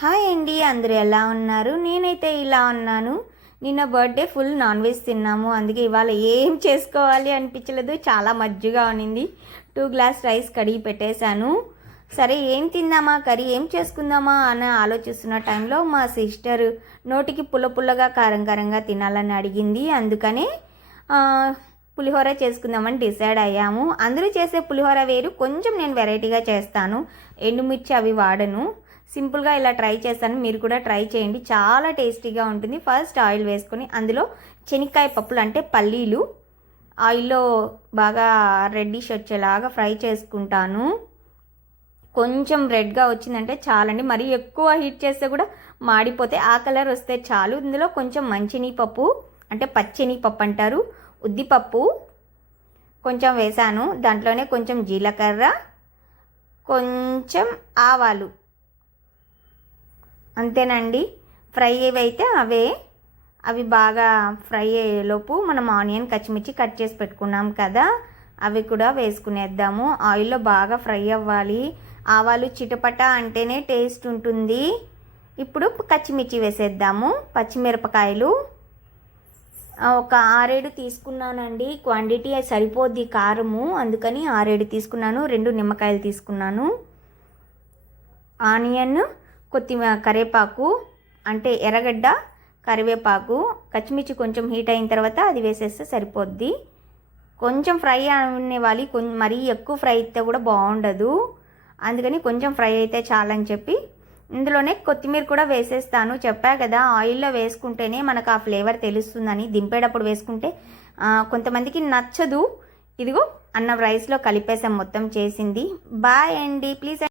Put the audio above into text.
Hi అండి, అందరూ ఎలా ఉన్నారు? నేనైతే ఇలా ఉన్నాను. నిన్న బర్త్డే ఫుల్ నాన్ వెజ్ తిన్నాము. అందుకే ఇవాళ ఏం చేసుకోవాలి అనిపించలేదు. చాలా మజ్జిగా ఉన్నింది. 2 గ్లాస్ రైస్ కడిగి పెట్టేశాను. సరే ఏం తిందామా, కర్రీ ఏం చేసుకుందామా అని ఆలోచిస్తున్న టైంలో మా సిస్టర్ నోటికి పుల్లగా కారంగా తినాలని అడిగింది. అందుకనే పులిహోర చేసుకుందామని డిసైడ్ అయ్యాము. అందరూ చేసే పులిహోర వేరు, కొంచెం నేను వెరైటీగా చేస్తాను. ఎండుమిర్చి అవి వాడను. సింపుల్గా ఇలా ట్రై చేస్తాను, మీరు కూడా ట్రై చేయండి. చాలా టేస్టీగా ఉంటుంది. ఫస్ట్ ఆయిల్ వేసుకొని అందులో శనక్కాయ పప్పులు అంటే పల్లీలు ఆయిల్లో బాగా రెడ్డిష్ వచ్చేలాగా ఫ్రై చేసుకుంటాను. కొంచెం రెడ్గా వచ్చిందంటే చాలండి. మరీ ఎక్కువ హీట్ చేస్తే కూడా మాడిపోతే, ఆ కలర్ వస్తే చాలు. ఇందులో కొంచెం మంచినీపప్పు అంటే పచ్చెనీపప్పు అంటారు, ఉద్దిపప్పు కొంచెం వేసాను. దాంట్లోనే కొంచెం జీలకర్ర, కొంచెం ఆవాలు, అంతేనండి. ఫ్రై అయితే అవి బాగా ఫ్రై అయ్యేలోపు మనం ఆనియన్ పచ్చిమిర్చి కట్ చేసి పెట్టుకున్నాం కదా, అవి కూడా వేసుకునేద్దాము. ఆయిల్లో బాగా ఫ్రై అవ్వాలి. ఆవాలు చిటపట అంటేనే టేస్ట్ ఉంటుంది. ఇప్పుడు పచ్చిమిర్చి వేసేద్దాము. పచ్చిమిరపకాయలు ఒక 6-7 తీసుకున్నానండి. క్వాంటిటీ సరిపోద్ది కారము, అందుకని 6-7 తీసుకున్నాను. 2 నిమ్మకాయలు తీసుకున్నాను. ఆనియన్, కొత్తిమీర, కరివేపాకు అంటే ఎర్రగడ్డ, కరివేపాకు, పచ్చిమిర్చి కొంచెం హీట్ అయిన తర్వాత అది వేసేస్తే సరిపోద్ది. కొంచెం ఫ్రై అనేవాలి, మరీ ఎక్కువ ఫ్రై అయితే కూడా బాగుండదు. అందుకని కొంచెం ఫ్రై అయితే చాలని చెప్పి ఇందులోనే కొత్తిమీర కూడా వేసేస్తాను. చెప్పా కదా, ఆయిల్లో వేసుకుంటేనే మనకు ఆ ఫ్లేవర్ తెలుస్తుందని. దింపేటప్పుడు వేసుకుంటే కొంతమందికి నచ్చదు. ఇదిగో అన్నం రైస్లో కలిపేసాం మొత్తం చేసింది. బాయ్ అండి, ప్లీజ్.